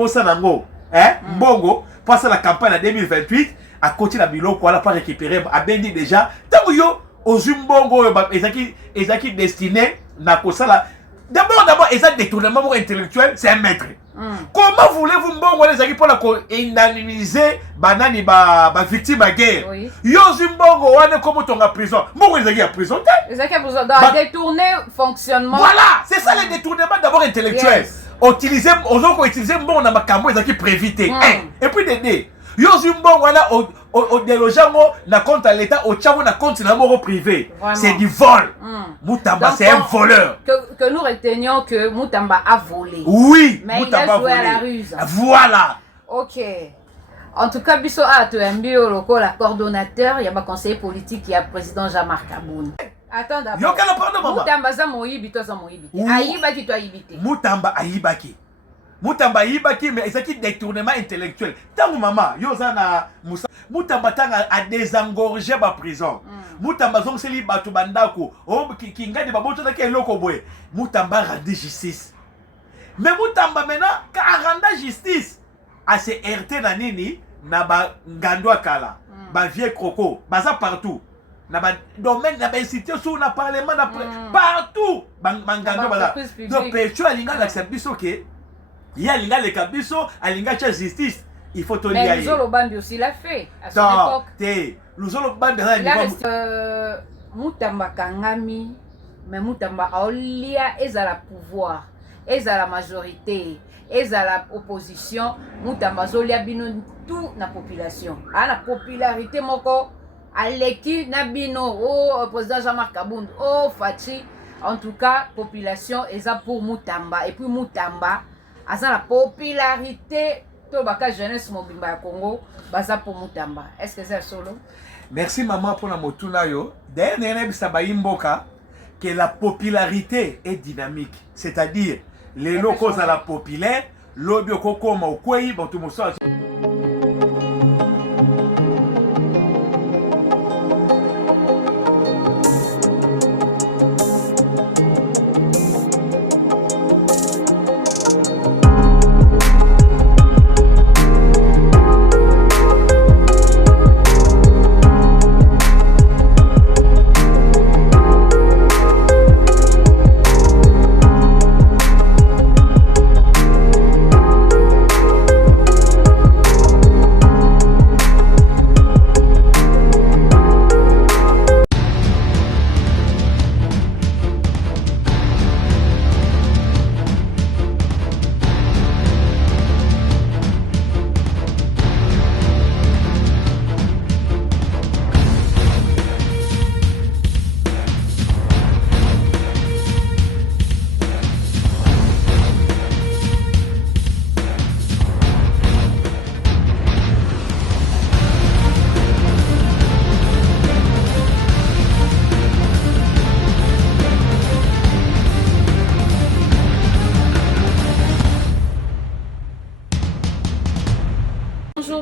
posa nango mbongo passe la campagne en 2028 à côté la biloko wala pas récupérer a bendi déjà tango yo ozumbongo ezaki destiné na kosala d'abord ezaki détournement intellectuel c'est un maître. Comment voulez-vous mbongo les aki pour la indemniser banani ba victime à guerre? Yo zimbongo wane comme ton prison. Mbongo les aki à prison. Les aki à prison dans détourner fonctionnement. Voilà, c'est ça le détournement d'abord intellectuel. Utiliser mbongo na makambo ezaki prévité. Et puis des yo zimbongo wana au délogeango na compte à l'état au tchango na compte na moro privé. C'est du vol. Moutamba c'est un voleur. Que nous retenions que Moutamba a volé. Oui, mais Moutamba il a joué à la ruse. Voilà. Ok. En tout cas, biso a to mbio loko la coordonnateur, il y a ba conseiller politique, il y a président Jean-Marc Aboun. Attends d'abord. Yo kala pardon maman. Muntamba za moyibi to za moyibi. Ayibaki to ayibite. Muntamba ayibaki. Muntamba ayibaki mais ezaki détournement intellectuel. Tango maman, yo za na Musa Muntamba tanga a désengorger ba prison. Muntamba zong seli batu bandako. O kingadi baboto na ke loko boy. Muntamba rendre justice. Mais Muntamba maintenant ka rendre justice a se RT na nini na ba ngandwa kala. Ba vieux croco, baza partout. Na ba domaine na ba institution na parlement na partout bangando bala. Donc pecho alinga la biso ke ya linga le kabiso alinga cha justice. Il faut te dire. Mais Luzolo Bandi aussi l'a fait à son époque. Luzolo Bandi Moutamba kangami mais Moutamba aolia ezala pouvoir, ezala majorité, ezala opposition, Moutamba zolia bino tout na population. A la popularité moko aleki na bino au président Jean-Marc Aboun, au Fachi, en tout cas population eza pour Moutamba et puis Moutamba a la popularité. Tobaka jeunesse mobimba ya Congo baza pour Moutamba. Est-ce que c'est solo? Merci maman pour la motuna yo. D'ailleurs mboka que la popularité est dynamique, c'est-à-dire les locaux à la populaire, l'obio koko ma okwei botumoso.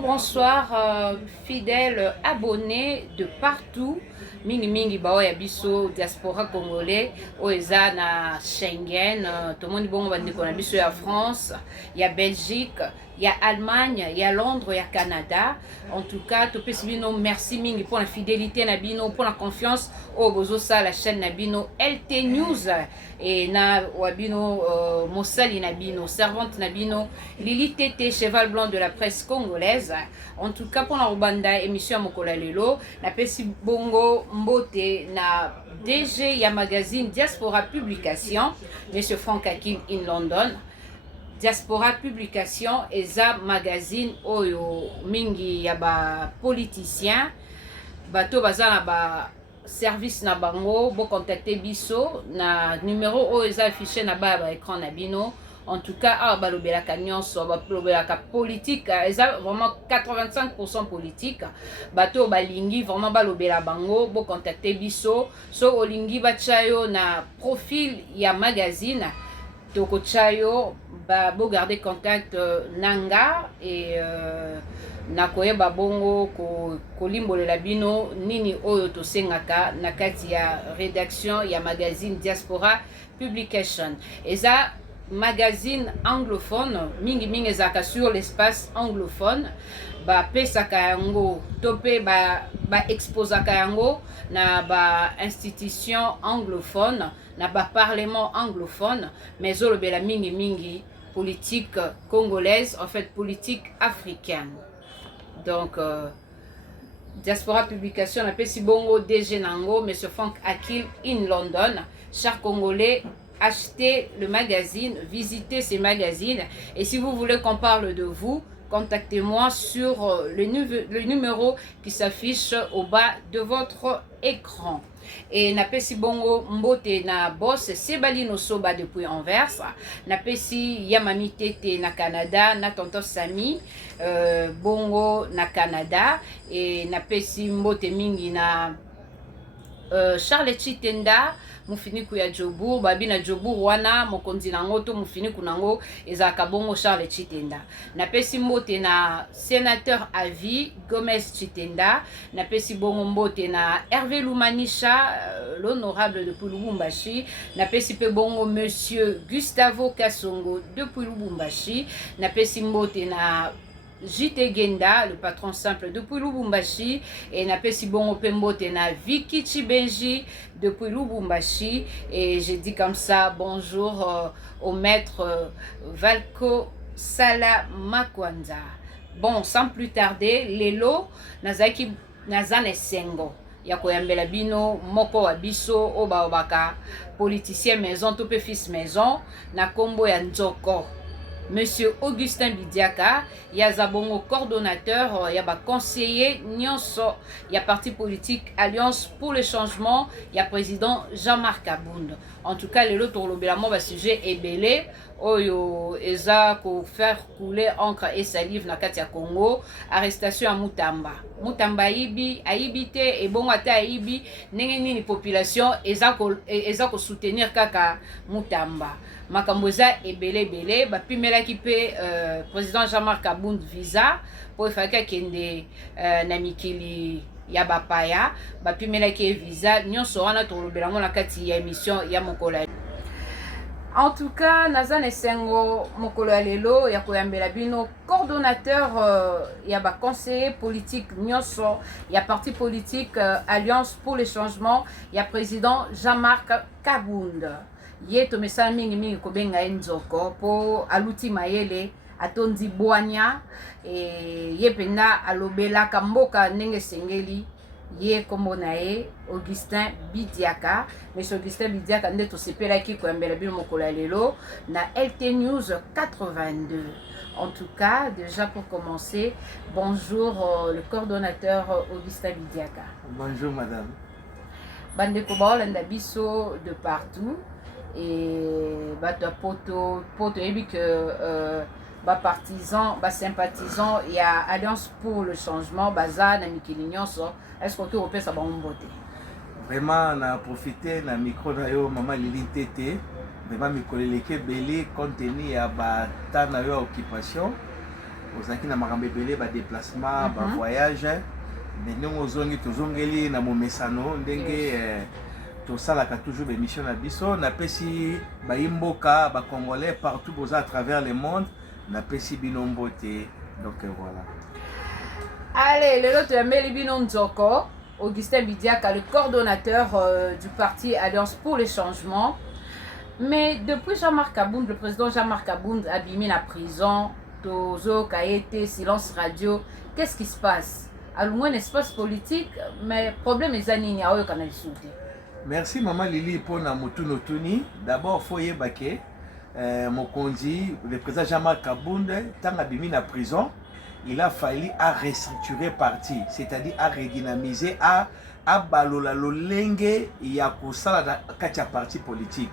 Bonsoir, fidèles abonnés de partout. Mingi bao ya biso diaspora congolais oeza na Schengen, tout le monde bon bandi ko na biso ya France, ya Belgique, ya Allemagne, ya Londres, ya Canada. En tout cas, to pesibino merci mingi pour la fidélité na bino, pour la confiance au bozo sa la chaîne na bino LT News et na wabino Mosali na bino servante na bino Lili Tété cheval blanc de la presse congolaise. En tout cas pour la rubanda émission mokola lelo na pesi bongo mbote na DG ya magazine Diaspora Publication Monsieur Frank Hakim in London. Diaspora Publication eza magazine oyo mingi ya ba politicien bato baza na ba service na bango bo contacter biso na numéro oyo eza affiché na ba écran na bino. En tout cas, balobela nyonso balobela ka politique, eza vraiment 85% politique. Bato balingi vraiment balobela bango bo contacter biso. So olingi bachayo na profil ya magazine toko chayo ba bo garder contact nanga et nakoyeba bongo ko limbolela bino nini oyo to sengaka na kati ya rédaction ya magazine Diaspora Publication. Eza magazine anglophone mingi mingi ezalaka sur l'espace anglophone bapesaka yango to mpe baexposaka yango na bainstitution anglophone na baparlement anglophone mais ezolobela mingi mingi politique congolaise, en fait politique africaine. Donc Diaspora Publication appelle si bongo DG Nango, M. Frank Akil in London. Chers Congolais, achetez le magazine, visitez ces magazines. Et si vous voulez qu'on parle de vous, contactez-moi sur le numéro qui s'affiche au bas de votre écran. Et napesi bongo mbote na boss Sebalino Soba depuis Anvers, napesi Yamami Tete na Canada, na tonton Sami bongo na Canada, et napesi mbote mingi na Charles Chitenda mufiniku ya Jobour, babi na Jobour wana mokonzi nango to mufiniku nango ezaka bongo Charles Chitenda. Napesi mbote na sénateur à vie Gomez Chitenda, napesi bongo mbote na Hervé Lumanisha l'honorable depuis Lubumbashi, napesi pe bongo monsieur Gustavo Kasongo depuis Lubumbashi, napesi mbote na Jite Genda, le patron simple depuis Lubumbashi, et napesi bongo pembote na Vicky Chibenji depuis Lubumbashi, et je dis comme ça bonjour au maître Valko Sala Makwanza. Bon, sans plus tarder, lelo nazaki nazane sengo ya koyambela bino moko wa biso obaka politicien maison to pe fils maison na kombo ya Nzoko. Monsieur Augustin Bidiaka, yaza bongo coordonnateur, yaba conseiller nyonso, ya parti politique Alliance pour le changement, ya président Jean-Marc Abound. En tout cas, le lot lobela mo ba sujet ebele oyo eza ko faire couler encre et salive na kati ya Congo, arrestation à Mutamba aibi te et bongo ata aibi ndenge nini population eza ko soutenir kaka Mutamba. Makambo eza ebele bapimelaki pe président Jean-Marc Abound visa po efaki akende na mikili ya bapaya, bapimelaki visa nyonso wana tolobela ngo na kati ya émission ya mokolo. En tout cas, Nazan Esengo mokolo ya lelo ya koyambela bino coordonnateur ya ba conseiller politique nyonso ya parti politique Alliance pour le changement ya président Jean-Marc Abound. Ye to mesala mingi kobenga Nzoko po aluti mayele atondi bwanya e ye pena alobela kamboka ndenge sengeli ye kombo na ye Augustin Bidiaka. Mais Augustin Bidiaka nde to sepelaki koyambela bino mokolo ya lelo na LT News 82. En tout cas, déjà pour commencer, bonjour le coordonnateur Augustin Bidiaka. Bonjour madame. Bandeko baolanda biso de partout. Et bato poto ebi que partisans, sympathisants, il y a Alliance pour le changement, baza na mikili nyonso. Est-ce que tu repères ça bon voter? Vraiment on a profité na micro na yo maman Lili Tete, vraiment mikoleleke belé compte tenu ya ba tana yo occupation. Ozaki na makambe belé ba déplacement, ba voyage. Mais nous ozongi tozongeli na momesano ndenge tosalaka toujours émission na biso na pesi baimboka ba congolais partout à travers le monde na pesi binombote. Donc voilà. Allez, le lot de bino Nzoko, Augustin Bidiaka, le coordonnateur du parti Alliance pour le changement. Mais depuis Jean-Marc Abound, le président Jean-Marc Abound a mis la prison, Tozo, Kaete, silence radio, qu'est-ce qui se passe? Alors, un espace politique, mais problème est zanini à eux quand ils sont. Merci maman Lili pour na mutunotuni. D'abord foyer baké mokonzi le président Jean-Marc Abound tant abimi na prison, il a fallu à restructurer parti, c'est-à-dire à redynamiser à balola lolenge ya kosala na kati ya parti politique.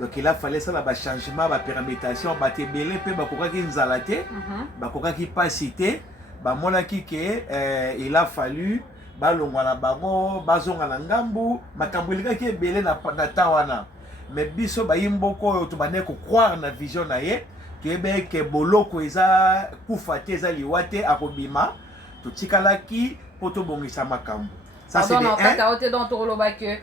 Donc il a fallu ça la changement, la permutation, ba tebele pe ba kokaki nzala te, ba kokaki pas cité, ba monaki ke il a fallu balongwa na bango bazonga na ngambu makambo elikaki ebele na temps wana. Mais biso bayimboko oyo tobane ko croire na vision na ye ke boloko eza kufa te eza liwa te akobima totikalaki po tobongisa makambo. Ça c'est des donc toloba que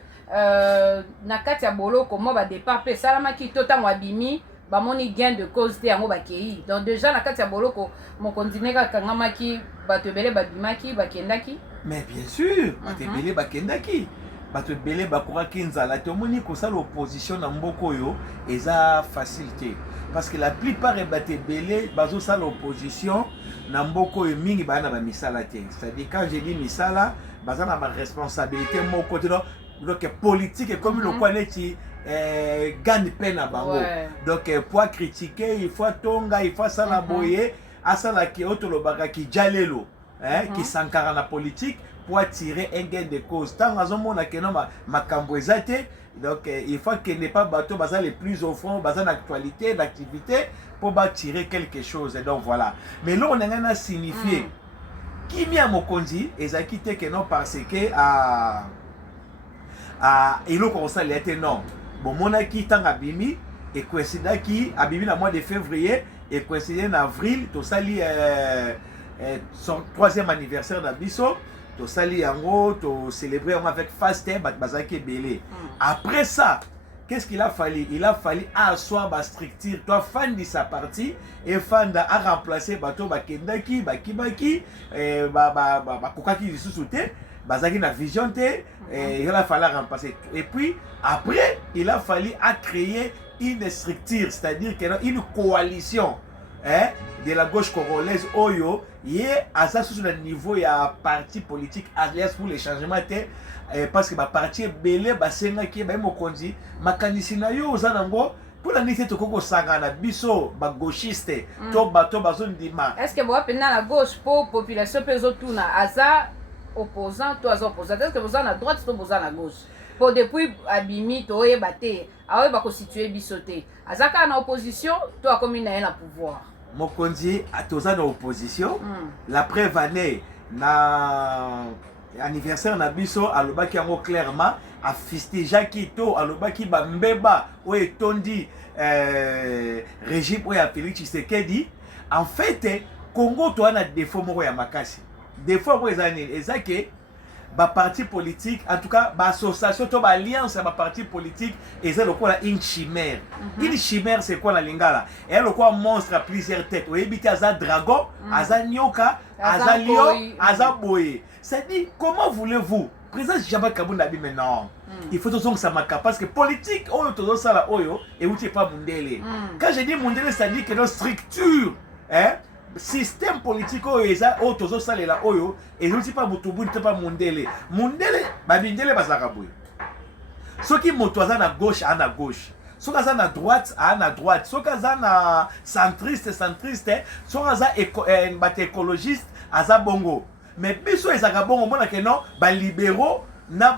na kati ya boloko mo ba départ pe salamaki totango abimi bamoni gain de cause te yango bakei. Donc déjà na kati ya boloko mokonzi ne kakangamaki bato ebele babimaki bakendaki. Mais bien sûr, bato ebele bakendaki. Bato ebele bakoraki nzala te omoni kosala opposition na mboka oyo eza facilité. Parce que la plupart ya bato ebele bazosala opposition na mboka oyo mingi baya na bamisala te. C'est-à-dire quand je dis misala baza na baresponsabilité moko te. Donc politique comme le quoi neti gagne peine à bango. Donc pour critiquer il faut tonga, il faut ça la boyer à ça la qui auto le baga qui jalelo qui s'encarre na politique pour tirer un gain de cause. Tant raison mon que non makambo ezate. Donc il faut que n'est pas bateau baza les plus au fond baza d'actualité d'activité pour tirer quelque chose. Et donc voilà. Mais là on a signifié qui mi a mokonzi ezaki te que non parce que il a commencé à l'être non. Bon, mon qui tant abimi et coïncida qui abimi le mois de février et coïncidé en avril, tout ça son 3e anniversaire d'Abisso, tout ça en gros, tout célébrer avec faste bazaki belé. Après ça, qu'est-ce qu'il a fallu? Il a fallu asseoir ba structure, toi fan de sa partie et fan a remplacer bato bakendaki, bakibaki, kokaki sous-souté. Bazaki na vision te, il a fallu remplacer. Et puis, après, il a fallu créer une structure, c'est-à-dire une coalition de la gauche congolaise Oyo, et à ça sur le niveau, il y a un parti politique alliance pour les changements, parce que le parti est belé, basenga qui est mokonzi, makanisi na yo ozanango, pour la nité to koko sangana biso ba gauchiste, to bato bazon dima. Est-ce que vous avez la gauche pour population peso tuna aza opposant, toi opposant, est-ce que vous êtes à droite ou vous êtes à gauche? Pour depuis Abimi, toi et Baté, alors va constituer bisoté. Azaka en opposition, toi comme il a un pouvoir. Mokonzi a tous en opposition. La preuve année na anniversaire na biso alobaki yango clairement a fisté Jackie to alobaki ba mbeba o etondi régime o ya Félix Tshisekedi. En fait, Congo to na défaut moko ya makasi. Des fois, vous avez que ba parti politique, en tout cas, ba association, ba alliance, ba parti politique, et c'est le quoi une chimère. Une chimère, c'est quoi la lingala? Et le quoi monstre à plusieurs têtes. Vous évitez à dragon, à nyoka, à lion, à boye. C'est-à-dire, comment voulez-vous? Président Jabba Kabunda dit maintenant, il faut que ça marque parce que politique, oh, tout ça là, oh, et vous pas Mundele. Quand je dis Mundele, ça dit que nos structures, système politique oyo eza o tozo salela oyo ezoti pa butubu te pa mundele babindele bazaka boye soki moto aza na gauche ana gauche soki aza na droite ana droite soki aza na centriste soki aza bate écologiste aza bongo mais biso ezaka bongo mona ke non ba libéraux na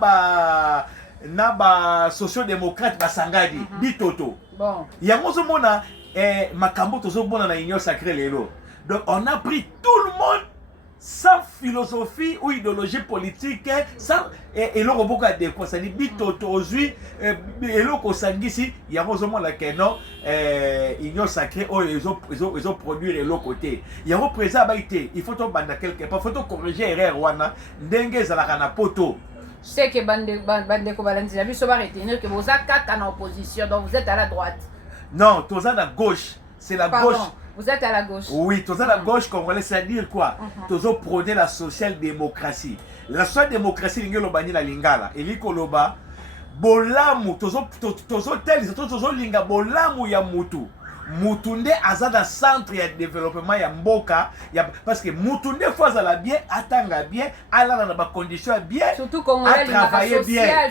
ba sociodémocrate basangadi bitoto bon yango zo mona makambo tozo bona na union sacrée lelo. Donc on a pris tout le monde sans philosophie ou idéologie politique, sans et le robot a des quoi ça dit bitoto aujourd'hui et le kosangisi il y a heureusement la non union sacrée oh ils ont produit de l'autre côté il y a représenté baité il faut to banda quelque part faut to corriger erreur wana ndenge za la poto. C'est que bande ko balanzi biso ba retenir que vous êtes quatre en opposition donc vous êtes à la droite. Non, tous à la gauche, c'est la gauche. Vous êtes à la gauche. Oui, tous à la gauche congolaise, c'est-à-dire quoi? Tous prôner la social-démocratie. La social-démocratie, l'inge lobani la lingala. Eliko loba, bolamu, tous tel, tous linga bolamu ya mutu. Mutunde azada centre ya développement ya mboka ya parce que mutunde fois à la bien, atanga bien, ala na ba condition bien, surtout congolais travailler bien.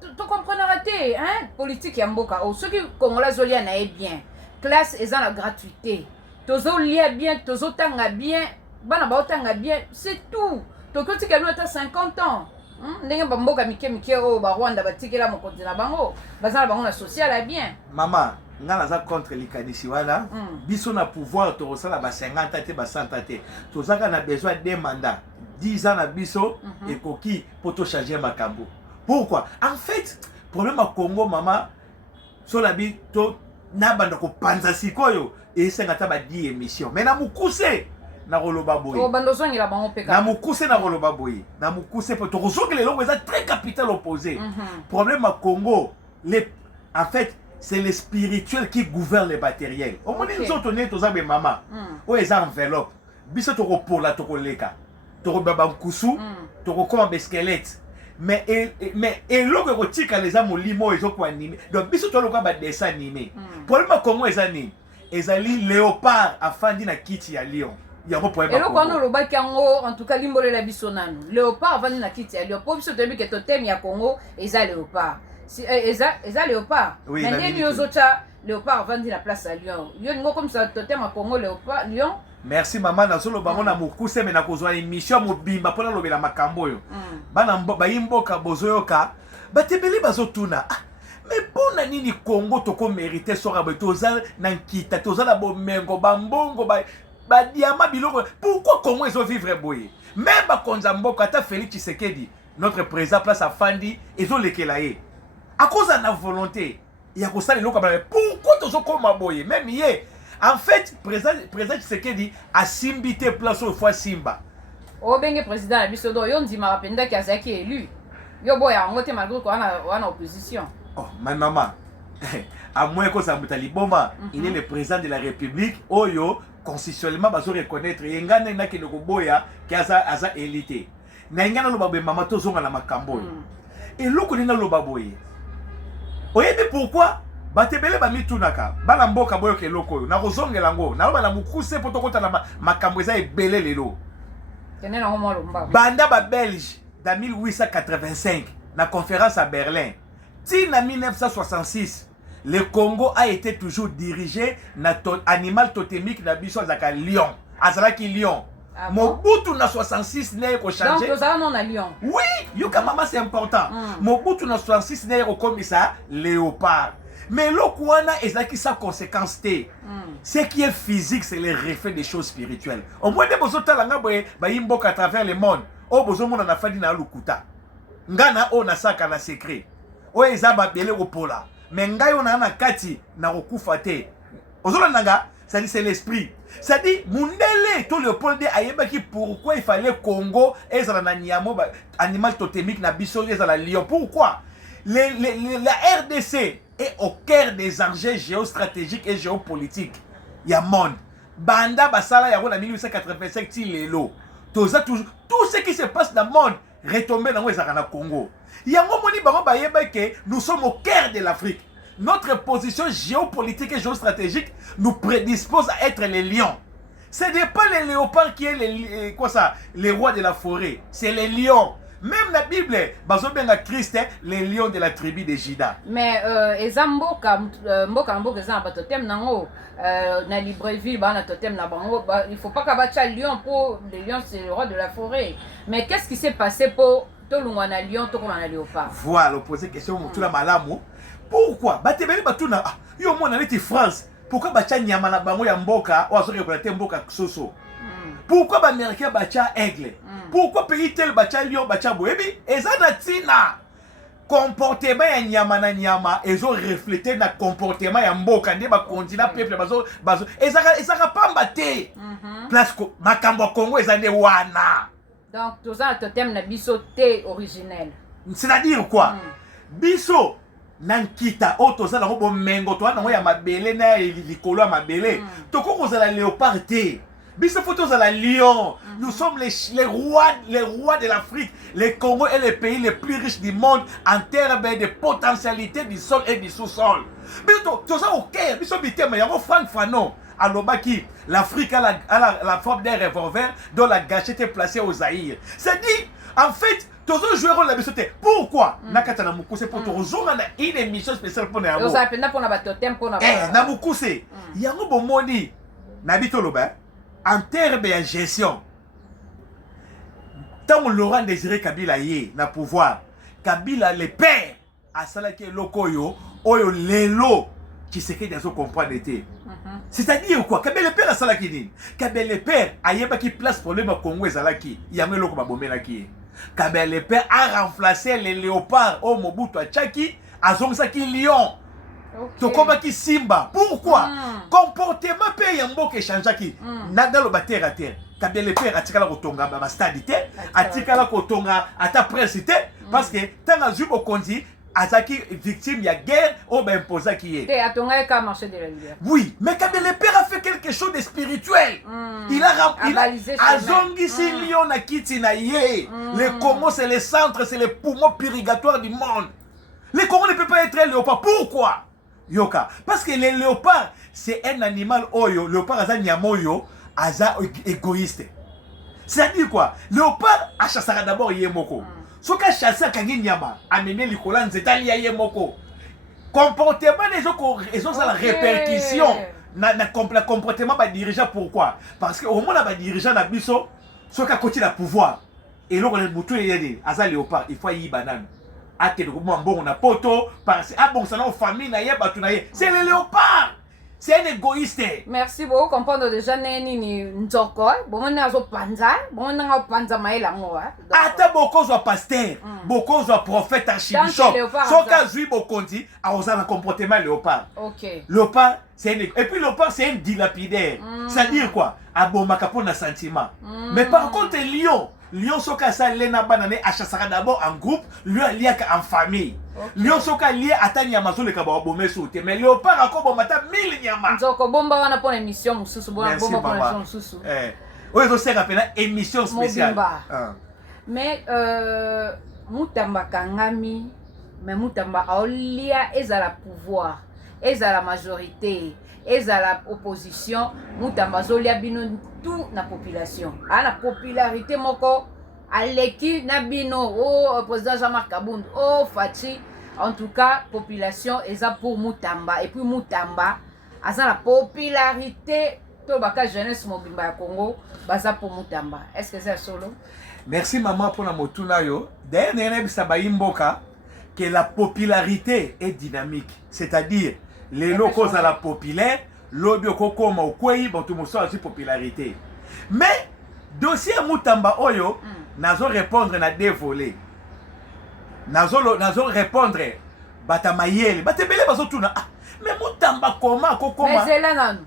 Tu comprends raté hein politique ya mboka oh ceux qui congolais zolia na bien classe eza la gratuité tozo lia bien tozo tanga bien bana ba tanga bien c'est tout to ko tika no ta 50 ans ndenge ba mboka mike o ba Rwanda batikela mo kontina bango bazala bango na social ya bien mama ngala za contre likanisi wana biso na pouvoir to sala ba 50 te ba 100 te tozaka na besoin de mandat 10 ans na biso et koki pour to changer makambo. Pourquoi? En fait, problème à Congo, maman, sur la bille, na banda ko panza sikoyo et c'est ngata ba 10 émissions. Mais na mukuse na roloba boy. Oh bando zongi la bango peka. Na mukuse na roloba boy. Na mukuse pour to que les longs très capital opposé. Problème à Congo, en fait, c'est le spirituel qui gouverne le matériel. Au moins, nous autres, on est tous les mamans. Où est enveloppe? Biso toko pour la toko leka. Toko baba kusu, toko comme un squelette. Mais l'autre côté, quand les hommes limo, ils ont quoi animé. Donc, biso toko comme un dessin animé. Problème comment ils animent? Ils allient léopard afin d'y na kiti ya lion. Il y a un problème. Et là, quand on le Congo, en tout cas, l'imbole la bisonano. Léopard avant d'y na kiti ya lion. Pour biso toko que totem ya Congo, ils a léopard. Ils a léopard. Oui, mais les autres léopard avant d'y la place à lion. Il y a comme ça totem à Congo léopard lion. Merci maman na solo bango na mukuse me na kozwa émission mobimba pona lobela makambo yo. Bana bayimboka bozoyoka batebeli bazotuna. Mais pona nini Congo toko mériter sora betoza na nkita toza na bomengo bambongo ba diama biloko. Pourquoi Congo ils vivre boye? Même ba konza mboka ata Félix Tshisekedi notre président place à Fandi ezo lekela ye. À cause de la volonté, il y a ça les locaux. Pourquoi tozo koma boye? Même hier en fait, président Tshisekedi a simbité place au fois Simba. Oh, bien président, on dit Marapenda qui a été élu. Yo boy, on vote malgré qu'on a en opposition. Oh, ma maman, à moins que ça me taliboma, il est le président de la République. Oh yo, constitutionnellement, bah, reconnaître. Il y a un qui est boya qui a élité. N'ayant le babé maman, tous ont la makambo. Et l'autre est dans le baboye. Oye, mais pourquoi? Batebele ba mitunaka bala mboka boyo ke loko na kozongela ngo na ba na mukuse poto kota na makambo eza ebele lelo kenela homo lomba banda ba Belge dans 1885 na conférence à Berlin tina 1966 le Congo a été toujours dirigé na animal totémique na biso azaka lion azalaki lion. Mobutu na 66 n'est ko changer. Donc ça non na lion. Oui, yoka maman c'est important. Mobutu na 66 n'est ko comme ça léopard. Mais l'okwana est qui sa conséquence té. Ce qui est physique, c'est le reflet des choses spirituelles. Au moins des besoins talanga ba imboka à travers le monde. O besoin mon na fadi na lukuta. Ngana o na saka na secret. O ezaba bele opola. Mais ngai on na kati na okufa te. Ozola nanga, ça dit c'est l'esprit. Ça dit mundele to Léopold ayeba ki pourquoi il fallait Congo et ça na niamo animal totémique na biso et ça la lion. Pourquoi? La RDC est au cœur des enjeux géostratégiques et géopolitiques. Il y a monde. Banda basala ya en 1885 ti lelo. Tout ce qui se passe dans le monde retombe dans le Congo. Il y a un moment que nous sommes au cœur de l'Afrique. Notre position géopolitique et géostratégique nous prédispose à être les lions. Ce n'est pas les léopards qui est les rois de la forêt. C'est les lions. Même la Bible, bazobenga Christ, les lions de la tribu de Juda. Mais ezamboka mboka ezamba totem nango na Libreville ba na totem na bango il faut pas kabacha lion pour les lions c'est le roi de la forêt. Mais qu'est-ce qui s'est passé pour tolungwa na lion to comme na léopard? Voilà, poser question mutula malamu. Pourquoi? Batebeli batuna yo mona leti France. Pourquoi bacha nyama na bango ya mboka o azoke ko la mboka soso? Pourquoi les Américains bacha aigle? Pourquoi pays tel bacha lion bacha boebi? Ezana tina comportement ya nyama na nyama ezo refléter na comportement ya mboka nde ba continent peuple bazo ezaka pamba te. Place ko makambo Congo ezane wana. Donc tout ça totem na biso te originel. C'est-à-dire quoi? Biso nankita otoza na bo mengo to na ya mabele na likolo ya mabele. Toko kozala léopard te. Biso photos à la lion. Nous sommes les rois de l'Afrique. Le Congo est le pays le plus riche du monde en termes de potentialité du sol et du sous-sol. Biso tout ça au cœur. Biso bitema yango Franck Fanon. Alobaki, l'Afrique a la forme d'un revolver dont la gâchette est placée au Zaïre. C'est dit, en fait, tous les joueurs la bisoté. Pourquoi? Nakata na mukuse pour tous une émission spéciale pour nous. Vous appelez pour na batotem pour na. Na mukuse. Yango bomoni nabito loba. En termes de gestion, tant Laurent Désiré Kabila y na pouvoir, Kabila le père à cela qui est lokoyo, oyo lelo qui se fait des autres comprendre été. C'est-à-dire quoi? Kabila le père à cela qui dit. Kabila le père a yeba qui place problème au Congo et cela qui yame loko babomé la qui. Kabila le père a remplacé les léopards au Mobutu Tchaki à Zongsa qui lion. To koma ki simba. Pourquoi? Comportement pe yambo ke chanja ki. Nada lo bater à terre. Kabele père atikala kotonga ba stadité, atikala kotonga ata presité parce que tanga zubo konzi azaki victime ya guerre au ben imposa qui est. T'es à ton marché de la liberté. Oui, mais quand le père a fait quelque chose de spirituel, il a azongisi lion na kiti na ye. Le Congo c'est le centre, c'est le poumon purgatoire du monde. Le Congo ne peut pas être un léopard. Pourquoi? Yoka, parce que le léopard c'est un animal oyo, le léopard aza nyamoyo, aza égoïste. C'est-à-dire quoi? Le léopard a chassé d'abord yemoko. Ce qu'a chassé à Kangi Nyama, a mené l'Ikolan, c'est un yemoko. Comportement des gens, ils ont la répercussion. Le comportement des dirigeants, pourquoi? Parce qu'au moins, les dirigeants na biso, ceux qui ont le pouvoir, et là, on a boutou les yédi, aza léopard, il faut y banane. Ah, t'es bon, on a poto, parce que, ah bon, ça n'a pas famille, c'est le léopard. C'est un égoïste. Merci beaucoup. Comprendre déjà ni nzoko. Bon, on a zo panza. Bon, on a panza maïla moi. Ata beaucoup zo pasteur, beaucoup zo prophète archibishop. Soka zui bokondi, a osé un comportement léopard. Ok. Léopard, c'est un et puis léopard c'est un dilapidaire. C'est-à-dire quoi? Abomaka pour na sentiment. Mais par contre lion, lion soka sa lena banane achasaka d'abord en groupe, lui lié en famille. Lion soka lié atani ya mazole ka ba bomé soute, mais léopard encore bomata 1000 nyama. Nzoko bomba wana pour émission mususu, bomba pour émission mususu. Oui, c'est une émission spéciale. Mais Mutamba kangami, mais Mutamba aolia ezala pouvoir, ezala majorité, ezala opposition, Mutamba zolia bino tout na population. A la popularité moko aleki na bino au président Jean-Marc Kabund, au Fati, en tout cas population eza pour Mutamba et puis Mutamba asa la popularité to baka jeunesse mobimba ya Congo baza pour Mutamba. Est-ce que c'est solo? Merci maman pour la motuna yo. D'ailleurs Mboka que la popularité est dynamique, c'est-à-dire les locaux à la populaire, l'audio koko ma okwei bon tout monde soit popularité. Mais dossier Mutamba oyo nazo répondre na deux volets. Nazo répondre batamayele, batebele bazo tuna. Mais Mutamba comment mais c'est là non.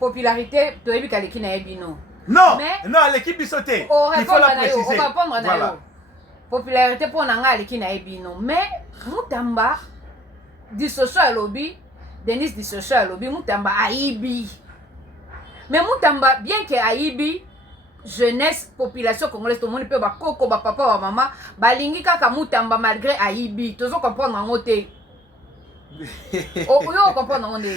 Popularité to ebi kaleki na ebino. Non, non, l'équipe bisoté. Il faut la préciser. On va répondre na popularité pour nanga aleki na ebino. Mais Mutamba du social lobby, Denis du social lobby, Mutamba aibi. Mais Mutamba bien que aibi, jeunesse, population congolaise, tout le monde peut ba koko, ba papa, ba maman, ba lingi kaka Mutamba malgré aibi. Tous on comprendre en côté. Oh, on comprend en côté.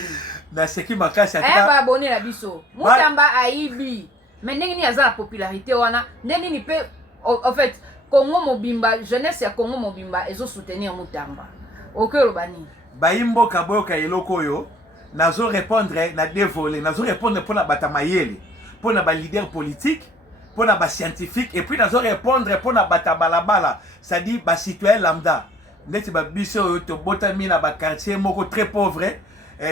Na ce qui m'a cassé. Ba abonné la biso. Mutamba aibi. Mais n'engini aza la popularité wana, n'engini peut en fait Congo mobimba, jeunesse ya Congo mobimba ezo soutenir Mutamba. OK lobani. Baimbo kaboka eloko yo, nazo répondre na deux volets, nazo répondre pour la batamayele, pour na ba leader politique, pour na ba scientifique et puis nazo répondre pour na batabalabala, c'est-à-dire ba citoyen lambda. Neti ba biso to botami na ba quartier moko très pauvre,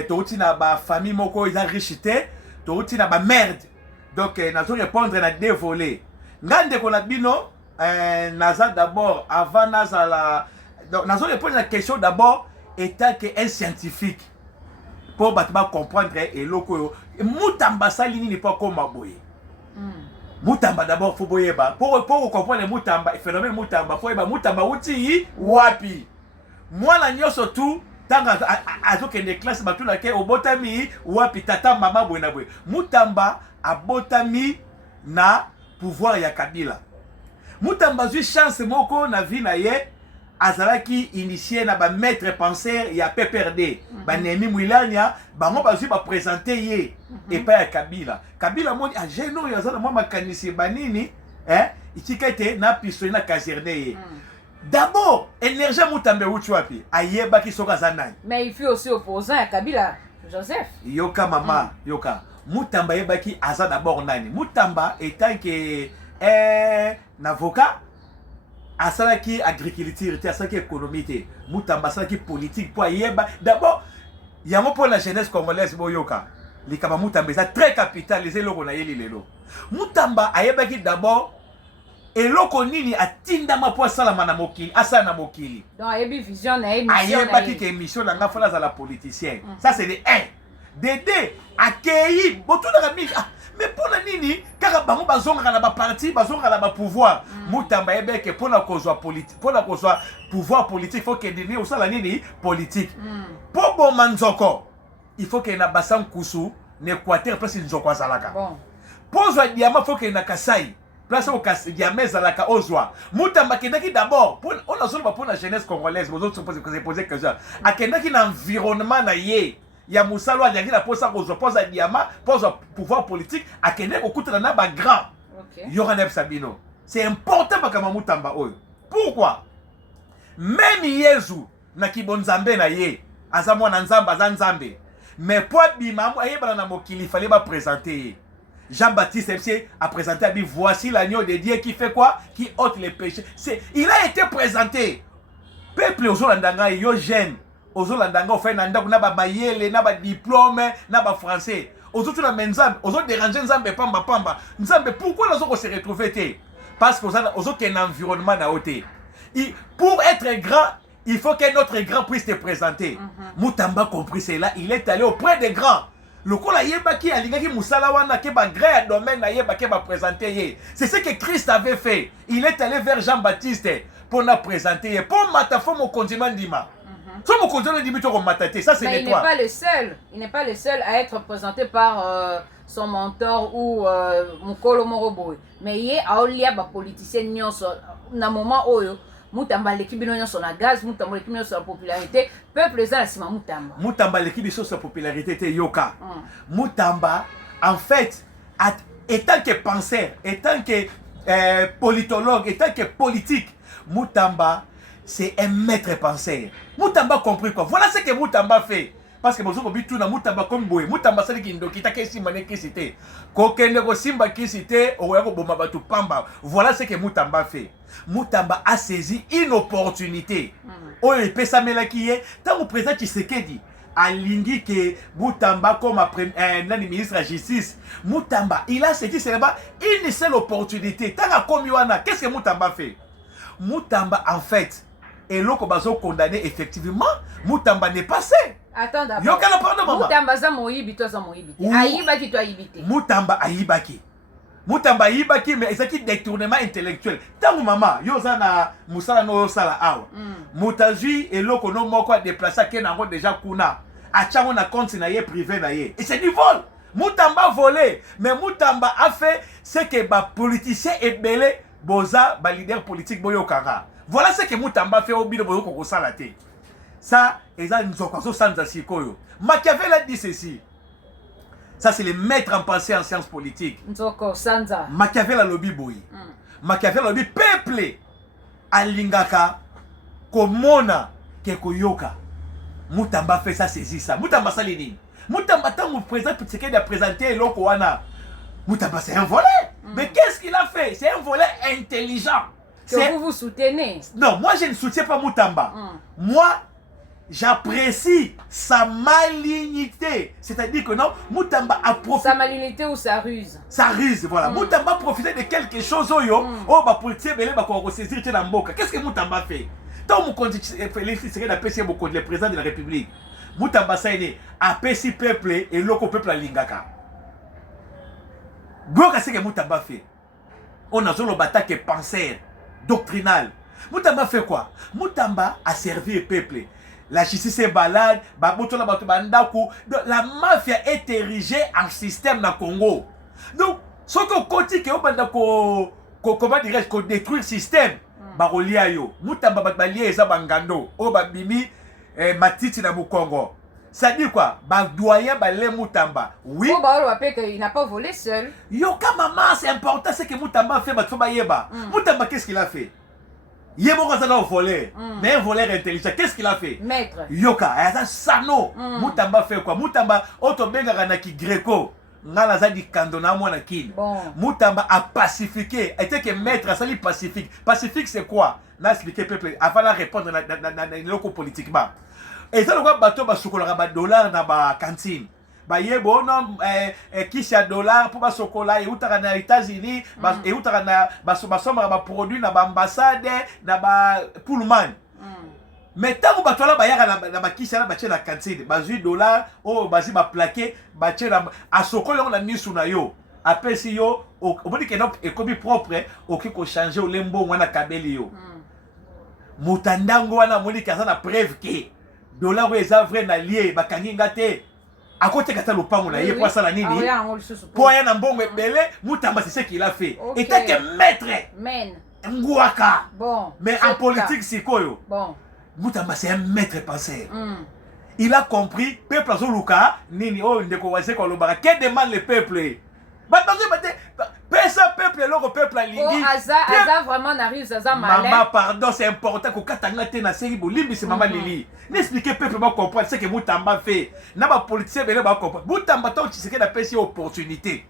to uti na ba famille moko ils enrichité, to uti na ba merde. Donc, nous allons répondre à deux volets. Ngande Konabino, Naza d'abord, avant Naza, nous allons répondre à la question d'abord, étant qu'un scientifique, pour comprendre et loko. Mutamba Salini n'est pas comme Maboye. Mutamba d'abord, il faut boyeba. Pour comprendre Mutamba, le phénomène Mutamba, il faut boyeba. Mutamba, outi, wapi. Moi, la nyo surtout, tant que les classes, au botami, wapi, tata, mama, boyna boy. Mutamba, abotami na pouvoir ya Kabila. Mutamba zui chance moko na vie na ye azalaki initié na ba maître penseur ya PPRD. Ba Nemi Mwilania bango bazui ba présenter ye et pas ya Kabila. Kabila moni a geno ya zala mwa makanisi banini itikete na pisto na caserne ye. D'abord, énergie Mutamba uti wapi? Ayeba ki soka zanani. Mais il fut aussi opposant à Kabila, Joseph. Yoka mama, yoka. Mutamba yebaki aza d'abord nani. Mutamba étant que un avocat, asalaki agriculture, asalaki économie, Mutamba asalaki politique pour yeba. D'abord, yango pour la jeunesse congolaise boyoka. Likaba Mutamba est très capitalisé loko na yeli lelo. Mutamba ayebaki d'abord eloko nini atindama po salama na mokili, asa na mokili. Donc ayebi vision na émission. Ayebaki que émission na nga fola za la politicien. Ça c'est de 1. Dédé accueilli botuna mingi mais pour la nini kaka bango bazonga na ba parti bazonga na ba pouvoir Mutamba ebeke pour la cause politique pour la cause pouvoir politique faut que dini osala nini politique pour bon manzoko il faut que na basam kusu n'Équateur place nzoko azalaka bon pour diamant faut que na Kasai place au Kasai diamant azalaka ozwa Mutamba kendaki d'abord pour on a solo pour la jeunesse congolaise vous autres se poser question akendaki na environnement na ye ya musalo alingi na posa kozwa posa diamant posa pouvoir politique akende kokutana na ba grand Yohaneb Sabino c'est important bakama Mutamba oyo pourquoi même Yezu na kibonzambe na ye aza mwana nzambe aza nzambe mais pour bimamu ayebana na mokili fallait ba présenter Jean-Baptiste MC a présenté à lui voici l'agneau de Dieu qui fait quoi qui ôte les péchés c'est il a été présenté peuple ozolandanga yo jeune ozolandanga ofai na ndako na ba mayele na ba diplôme na ba français ozotuna menzambe ozo déranger nzambe pamba pamba nzambe pourquoi nazo ko se retrouver té parce que ozo ken environnement na oté pour être grand il faut que notre grand puisse te présenter Mutamba compris cela il est allé auprès des grands le kola yebaki alingaki musala wana ke ba grand domaine na yebaki ba présenter ye c'est ce que Christ avait fait il est allé vers Jean-Baptiste pour nous présenter pour matafo mon continent dima ça mon continent dima to matate ça c'est mais il n'est pas le seul il n'est pas le seul à être présenté par son mentor ou Mukolo Moroboy mais yé aolia ba politicien nyonso na moment oyo Mutamba l'équipe nyonso na gaz Mutamba l'équipe nyonso la popularité peuple za sima Mutamba Mutamba l'équipe nyonso sa popularité te yoka Mutamba en fait étant que penseur étant que politologue étant que politique Mutamba c'est un maître penseur Mutamba compris quoi voilà ce que Mutamba fait parce que bonjour bitu na Mutamba comme boy Mutamba sali kindoki ta kesi mané kisité kokende ko simba kisité o yako bomba batu pamba voilà ce que Mutamba fait Mutamba a saisi une opportunité oyo pesa melaki ye tango président Tshisekedi alingi que Mutamba comme nani ministre de la justice Mutamba il a saisi seulement une seule opportunité tanga komi wana qu'est-ce que Mutamba fait Mutamba en fait et loko bazo condamné effectivement Mutamba n'est passé attends d'abord yokala pardon maman Mutamba za moyibi to za moyibi ayibaki to ayibite Mutamba ayibaki Mutamba ayibaki mais ezaki détournement intellectuel tango maman yo za na musala no sala awa mutazui et loko no moko a déplacer ke nango déjà kuna achango na compte na ye privé na ye et c'est du vol Mutamba volé mais Mutamba a fait ce que ba politicien ebele boza ba leader politique boyo kanga voilà ce que Mutamba fait au bino boyo ko sala te ça eza nzoko so sanza sikoyo Machiavel a dit ceci ça c'est le maître en pensée en sciences politiques nzoko sanza Machiavel a lobi boyi Machiavel a lobi peuple alingaka komona ke koyoka Mutamba fait ça saisi ça Mutamba sali nini Mutamba tango président Tshisekedi a présenté eloko wana Mutamba c'est un voleur mais qu'est-ce qu'il a fait c'est un voleur intelligent que vous soutenez non moi je ne soutiens pas Mutamba moi j'apprécie sa malignité c'est-à-dire que non Mutamba a profité sa malignité ou sa ruse voilà Mutamba a profité de quelque chose oyo oh ba politique belé ba ko saisir te na mboka qu'est-ce que Mutamba fait tant mon compte Félix Tshisekedi a passé beaucoup le président de la République Mutamba saine a passé peuple et loko peuple a lingaka Boka c'est que Mutamba fait on a zolo batake penseur doctrinal Mutamba fait quoi Mutamba a servi le peuple la justice est balade la mafia est érigée en système na Congo donc ce que côté que comment dirais-je qu'on détruire le système barolia yo Mutamba balie eza bangando o babimi matiti na Congo ça dit quoi ba doyen ba le Mutamba oui oh ba rappelle qu'il n'a pas volé seul yoka maman c'est important c'est que Mutamba fait ba ba yeba Mutamba qu'est-ce qu'il a fait Yebo Kazana au voleur, mais un voleur intelligent. Qu'est-ce qu'il a fait? Maître. Yoka, ça sano. Mutamba fait quoi? Mutamba, Otobenga Ranaki Greco. Ngala di kandona mwana kin. Mutamba a pacifié. Était que maître a sali pacifique. Pacifique c'est quoi? N'a expliqué peuple avant de répondre dans les locaux politiquement. Et ça le quoi bateau ba sokola ba dollar na ba cantine. Ba yebo non kisha dollar pour ba sokola et utaka na États-Unis et utaka na ba somba ba produit na ba ambassade na ba Pullman. mais tant que batola bayaka na bakisa na bache na cantine bazui dollar o bazi ba plaqué bache na asokole on a misu na yo apesi yo obodi ke donc ekobi propre oki ko changer olembo wana kabeli yo mutandango wana moni kaza na preuve ke dollar o eza vrai na lié bakangi ngate akote kata lopango na ye pour ça la nini pour ya na mbongo ebele mutamba c'est ce qu'il a fait et tant que maître ngouaka bon mais en politique sikoyo bon Mutamba c'est un maître penseur. Il a compris, peuple azoluka, nini, oh, ndeko wase kwa lobara. Que demande le peuple? Peuple, le peuple a ligi. Oh, Aza vraiment n'arrive, Aza malin. Maman, pardon, c'est important que katanga te na série bolimbi, c'est maman Lili. N'expliquez peuple va comprendre ce que Mutamba fait. N'a pas politicien, mais va comprendre. Mutamba, tant que tu sais qu'il a pas ces opportunités.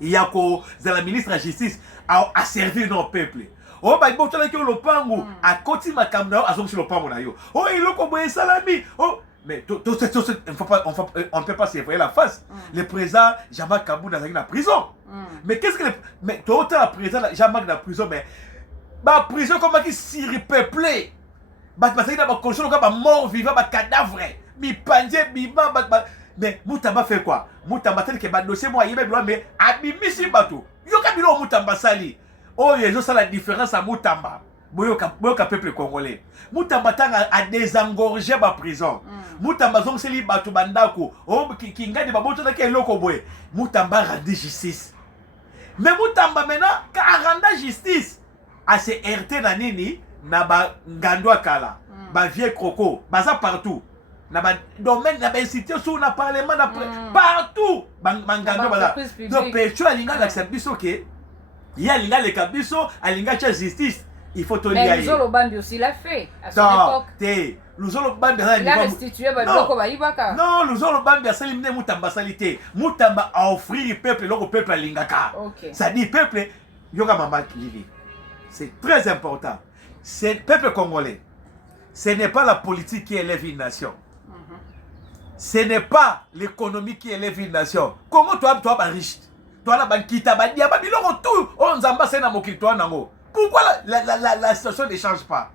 Il y a que la ministre de la Justice a servi nos peuples. Oh bah bon tu as que le pango à côté ma caméra à sur le pango là yo oh il a comme salami oh mais on ne peut pas se voir la face le président Jean-Marc Kabou dans la prison mais qu'est-ce que mais toi le président Jean-Marc dans la prison mais bah prison comme qui siri peuplé bah ça il a pas condition comme mort vivant bah cadavre mi pandé bima mais Mutamba fait quoi Mutamba tel que bah dossier moi il mais abimisi bateau yo kabilo Mutamba sali oh, il y a la différence à Mutamba. Boyoka peuple congolais. Mutamba a désengorgé ma prison. Mutamba zong seli batu bandako. Oh, qui ngade baboto na ke loko boy. Mutamba rende justice. Mais Mutamba maintenant, quand rende justice, a se RT na nini na ba ngandwa kala. Ba vieux croco, baza partout. Na ba domaine na ba institution sur na parlement na partout. Ba ngandwa baza. Donc pecho alinga d'accepter que il y a les cabisso, à l'ingénieur justice. Il faut te dire. Mais Luzolo Bambi aussi l'a fait à son époque. Luzolo Bambi il a restitué Babyloko Baibaka. Non, Luzolo Bambi a salimé Mutamba salité. Mutamba a offert le peuple, le peuple à l'ingaka. Ça dit peuple, yoga mama Lili. C'est très important. C'est le peuple congolais. Ce n'est pas la politique qui élève une nation. Ce n'est pas l'économie qui élève une nation. Comment toi, riche? Pourquoi la situation ne change pas?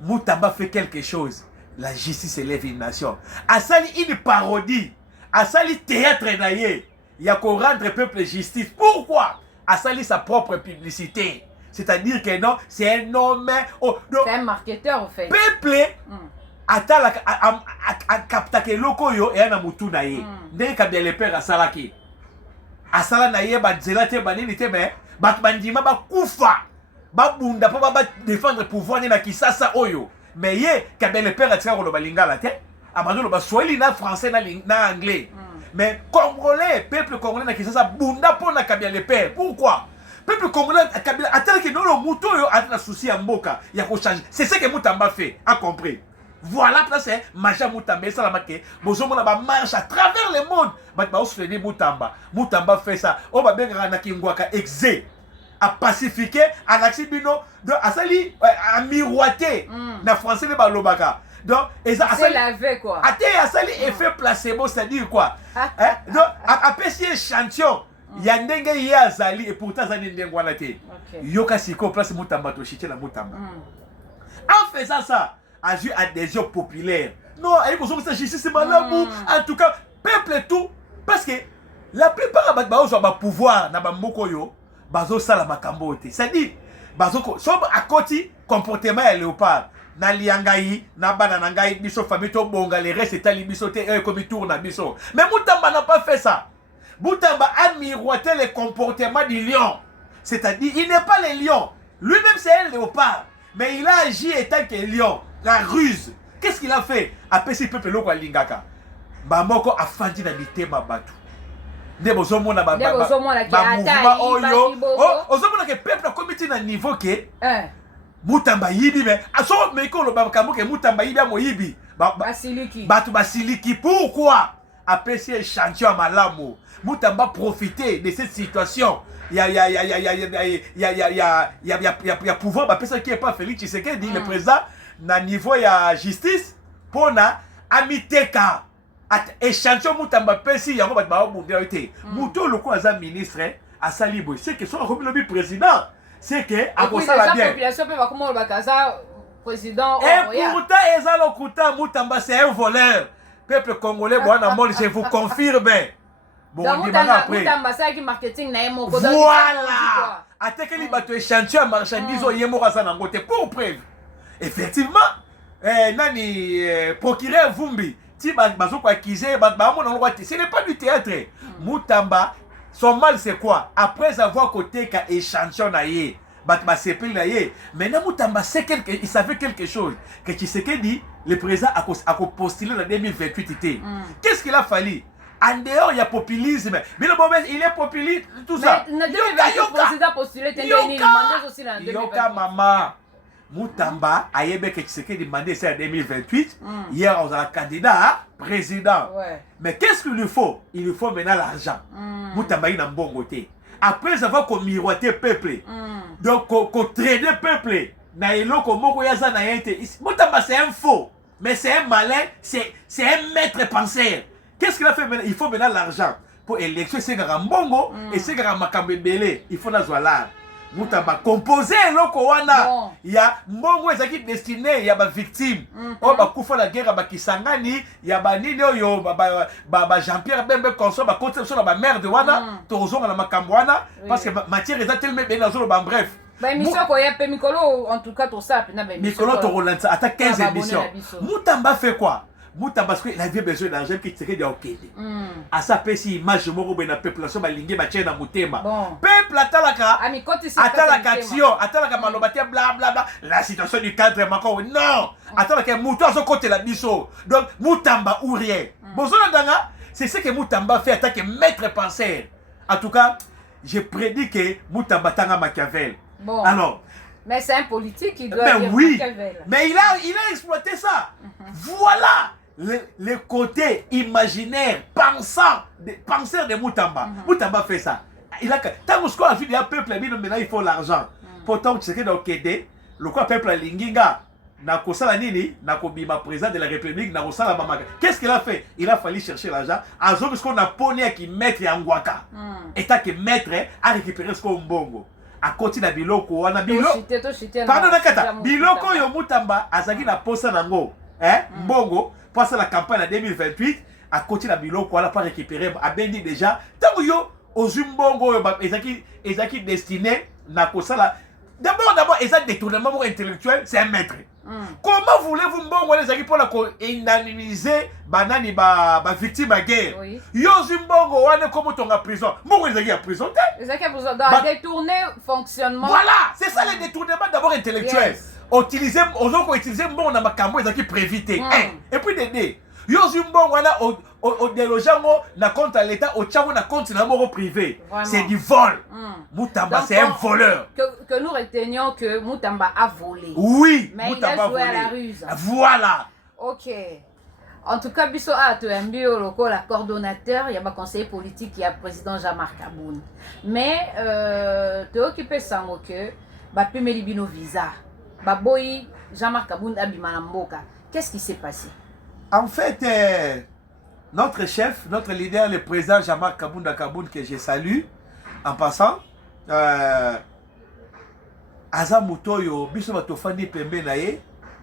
Mutamba fait quelque chose. La justice élève une nation. Asali une parodie. Asali théâtre naïe. Il y a qu'on rendre peuple justice. Pourquoi? Asali sa propre publicité. C'est-à-dire que non, c'est un homme. C'est un marketeur en fait. Peuple. Atala a capté loko yo et un mutu naïe. Dès qu'il y a les pères à Salaki. Asala na ye ba nzela te banini te mais bat bandima ba kufa ba bunda pa ba défendre pouvoir ni na Kisasa oyo mais ye kabele père atika ko lo balingala te abando lo ba swahili na français na anglais mais congolais peuple congolais na Kisasa bunda po na kabele père pourquoi peuple congolais kabila atala ke no lo muto yo atana souci ya mboka ya ko changer c'est ce que Mutamba fait a compris. Voilà, c'est Maja Mutamba, ça la marqué. Bozomona ba marche à travers le monde. Ba soutenir Mutamba. Mutamba fait ça. Oh ba benga na kingwaka exe. A pacifier, a naxibino, de asali a miroiter na français de balobaka. Donc et ça asali laver quoi. Ate asali effet placebo, c'est-à-dire quoi? Donc a pesi échantillon. Ya ndenge ye azali et pourtant ça ndenge wana te. Yoka siko place Mutamba to chiche la Mutamba. En faisant ça, a eu adhésion populaire. Non, avec la justice, c'est malabou. En tout cas, peuple et tout. Parce que la plupart de pouvoir na mokoyo, bazo sala makambo te. C'est-à-dire, bazo sob à côté comportement et léopard. Na liangai, na bananangai, biso famito bonga, les restes état libiso te, comme tourne biso. Mais Mutamba n'a pas fait ça. Mutamba a miroité le comportement du lion. C'est-à-dire, il n'est pas le lion. Lui-même, c'est un léopard. Mais il a agi étant que lion. La ruse. Qu'est-ce qu'il a fait? Après ce peuple loko lingaka. Bamoko a fandi na mitema batu. Ne bozomona ba mouvement oyo. Oh, ozomona que peuple a commis na niveau que Mutamba yibi mais aso meko lo bakambo que Mutamba yibi amo yibi. Basiliki. Batu basiliki. Pourquoi? Après ce échantillon à Malamo, Mutamba profiter de cette situation. Il y a pouvoir ba personne qui est pas Félix Tshisekedi le président na niveau ya justice pona amiteka at échantillon Mutamba pesi yango bat ba bundela été muto loko aza ministre a salibo c'est que son comme le président c'est que à ça la bien population peut va comment bakaza président et pourtant eza lokuta Mutamba c'est un voleur. Peuple congolais bwana mol je vous confirme. Bon, Mutamba ça qui marketing na yemo ko voilà. Atekeli bato échantillon marchandise yemo asa na ngote pour preuve. Effectivement, nani procureur Vumbi ti bazoko accuser ba mona ngwate ce n'est pas du théâtre. Mutamba son mal c'est quoi? Après avoir côté ka échantillon na yé maintenant Mutamba sait il savait quelque chose que Tshisekedi le président a postulé en 2028. Qu'est-ce qu'il a fallu? En dehors il y a populisme, mais le moment il est populiste tout ça. Le président postulé Yoka mama Mutamba ayebe que Tshisekedi demandé ça en 2028. Hier on a un candidat président. Mais qu'est-ce qu'il lui faut? Il lui faut maintenant l'argent. Mutamba il n'a bon côté. Après avoir miroité peuple. Donc, qu'on traîne peuple, Mutamba c'est un faux, mais c'est un malin, c'est un maître penseur. Qu'est-ce qu'il a fait maintenant? Il faut maintenant l'argent pour élection. C'est un mbongo et c'est un makambebele. Il faut la zoala. Mutamba composé loko wana. Il y a mbongo qui destiné, il y a des victimes. Oh ba kufa la guerre ba kisangani, il y a ba nini yo ba Jean-Pierre Bembe console ba côté sur la merde wana, tozonga na makambo wana parce que matière est tellement bien dans ba bref. Ba émission ko ya pe Mikolo en tout cas tout ça na ba émission. Mikolo to relance à 15 émissions. Mutamba fait quoi? Mutamba parce qu'il avait besoin d'argent qui tirait de okede. À sa pesi image moko be na population ba lingi ba tiena mutema. Peuple atalaka. Atalaka action, atalaka malobate bla bla bla. La situation du cadre mako non. Atalaka muto azo côté la biso. Donc Mutamba ou rien. Bozona danga, c'est ce que Mutamba fait attaquer maître penseur. En tout cas, je prédis que Mutamba tanga Machiavel. Alors, mais c'est un politique qui doit dire Machiavel. Mais il a exploité ça. Voilà le côté imaginaire, penseur de Mutamba. Mutamba fait ça. Il a tant que a vu le peuple, maintenant il faut l'argent. Pourtant, tu sais que dans Kédé, le peuple a linginga. Nakosala nini, nakobima président de la République, nakosala mamaga. Qu'est-ce qu'il a fait? Il a fallu chercher l'argent. À ce qu'on a pogné qui maître Yangwaka. Et tant que maître a récupéré ce qu'on bongo. À côté de biloko, on a biloko. Pardon, nakata. Biloko yo Mutamba, azaki na posa nango. Mbongo, passe la campagne en 2028, à côté de biloko, on a pas récupéré. A bendi déjà. Tant yo, aux Mbongo, ezaki destiné, nakosala. D'abord, et ça détournement intellectuel, c'est un maître. Comment voulez-vous Mbongo les équipes pour indemniser banani ba victime de guerre? Yo Zimbongo wane comme ton en prison. Mbongo les équipes en prison. Les équipes en prison dans détourner fonctionnement. Voilà, c'est ça le détournement d'abord intellectuel. Utiliser Mbongo dans ma cambo les équipes prévité. Et puis des yo Zimbongo wana au délogeango na compte à l'état au tchango na compte na moro privé. C'est du vol. Mutamba c'est un voleur. Que nous retenions que Mutamba a volé. Oui, mais Mutamba il a joué à la ruse. Voilà. Ok. En tout cas, biso a to mbio loko la coordonnateur, il y a un conseiller politique, il y a président Jean-Marc Aboun. Mais te occupé sango que ba pemeli bino visa. Ba boy Jean-Marc Aboun abimana mboka. Qu'est-ce qui s'est passé? En fait, notre chef, notre leader, le président Jean-Marc Kaboun, que je salue, en passant, Aza Mutoyo, biso batofandi pembe nae,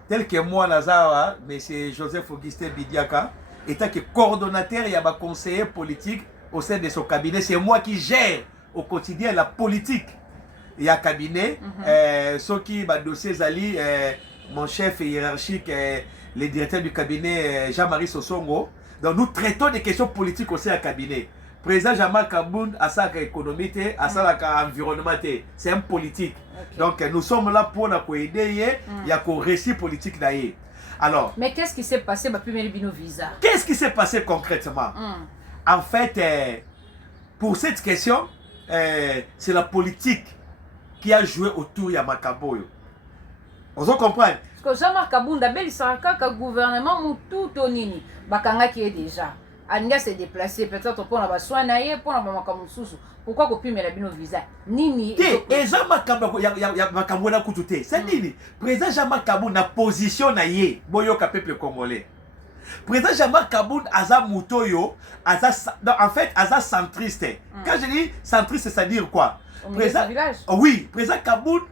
tel que moi, Lazara, mais c'est Joseph Augustin Bidiaka, étant que coordonnateur, il y a un conseiller politique au sein de son cabinet. C'est moi qui gère au quotidien la politique. Il y a un cabinet, ce qui va dossier Zali, mon chef hiérarchique, le directeur du cabinet Jean-Marie Sosongo. Donc nous traitons des questions politiques aussi à cabinet. Président Jean-Marc Kaboun a sa économie, a sa environnement, c'est un politique. Donc nous sommes là pour nous aider, il y a un récit politique d'ailleurs. Alors, mais qu'est-ce qui s'est passé visa? Qu'est-ce qui s'est passé concrètement? En fait, pour cette question, c'est la politique qui a joué autour de Makaboyo. On se comprend? Parce que Jean-Marc Kaboun d'abel saraka ka gouvernement mutu tonini bakanga qui est déjà anga s'est déplacé peut-être pour la soin naie pour la makambo susu. Pourquoi copie mais la bino visa nini et Jean-Marc Kaboun ya makambo na kututé c'est nini président Jean-Marc Kaboun na position naie boyoka peuple congolais. Président Jean-Marc Kaboun aza mutoyo aza en fait aza centriste. Quand je dis centriste c'est à dire quoi? Président oui, président Kaboun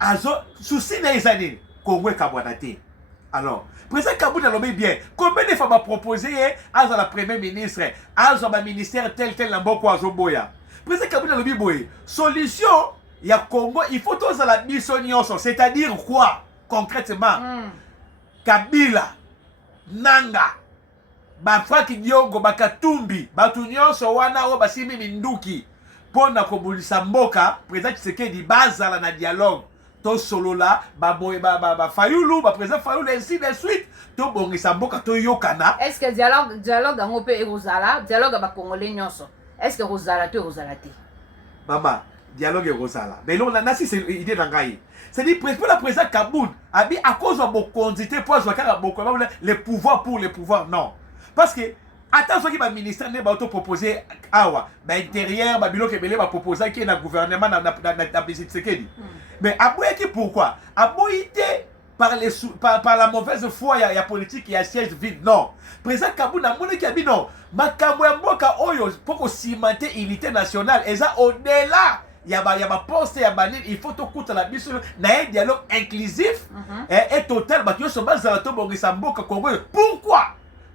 azo souci na ezani Congo Kabwanate. Alors, président Kaboun a nommé bien. Combien de fois m'a proposé à la première ministre, à la ministère tel Lamboko Azoboya. Président Kaboun a nommé boy. Solution, il y a Congo, il faut tous à la mission, c'est-à-dire quoi concrètement? Kabila, Nanga, Bafaki Diongo, Bakatumbi, Batunyonso wana o basimi minduki. Pona kobulisa mboka, président Tshisekedi bazala na dialogue. To solo là, Fayulu, président Fayulu, ainsi de suite. To bongisa mboka to yokana. Est-ce que dialogue en Opé et Rosala, dialogue avec Congolais nyonso? Est-ce que Rosala te Rosala te? Maman, dialogue et Rosala. Mais là, on a c'est l'idée d'Angaï. C'est-à-dire, le président Kaboun, à cause de mon condité, pour les pouvoirs pour les pouvoirs, non. Parce que, attention qui va ministère ne va proposer awa, intérieur, bilo que belé va proposer qui est dans gouvernement na Tshisekedi. Mais aboye qui pourquoi? Aboye par la mauvaise foi il y a politique il y a siège vide non. Président Kaboun a monné qui a dit non. Makambo ya mboka oyo pour cimenter unité nationale et ça au-delà il y a poste il faut tout coûter la biso na un dialogue inclusif et total ba yo so bazala to bongisa mboka Congo. Pourquoi?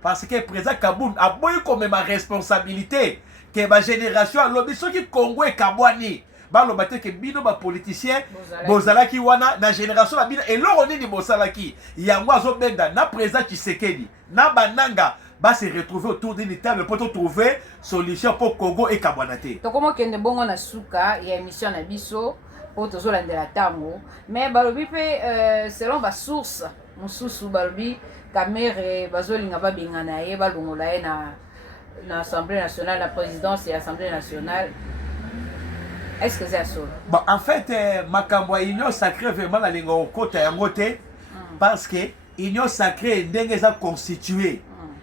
Parce que le président Kaboun a boy comme ma responsabilité que ma génération a lobby qui Congo et Kabwani. Ba lo baté que bino ba politicien bozalaki wana na génération la bino et l'on est ni bosalaki. Yango azo benda na président Tshisekedi na bananga ba se retrouver autour d'une table pour trouver solution pour Congo et Kabwanate. To comment kende bongo na suka ya émission na biso pour tozola de la tango mais balobi pe selon ba source mususu balobi Kamere bazolinga ba bengana ye balongola ye na Assemblée nationale, la présidence et l'Assemblée nationale. Est-ce que c'est à ça? Bon, en fait, Makambo Union Sacrée vraiment la ligne au côté à côté parce que Union Sacrée n'est pas constituée.